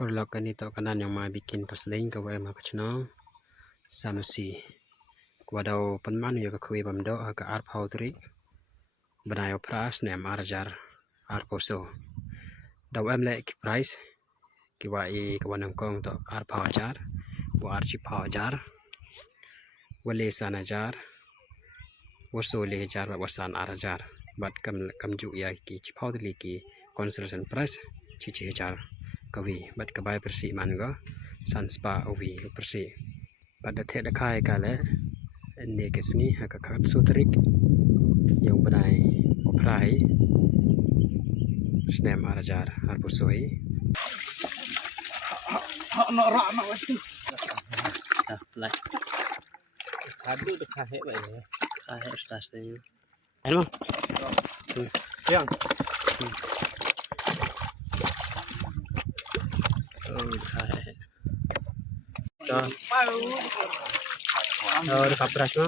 Perlakuan itu kanan yang mau bikin pasling ke wem ke cenong samusi kuadau penman ya ke kue bamdo ke ar pautri benayo pras nem arjar ar poso daw em le ki price ki wa i ke wanang kong to ar pawajar wa ar chi pawajar wale sanajar waso le jar wa wasan arjar bat kam ju ya ki chi pautri ki consultation price chi chi jar kawi bat kabai persi man go sanspa ovi persi pada the dekai kale ne kesni ka kat sutrik yang benai oprai snem arajar arbusoi no ra no wasti dah play kadu dekah he ba ya kahe stas ni ayo yang oh, udah kapras no.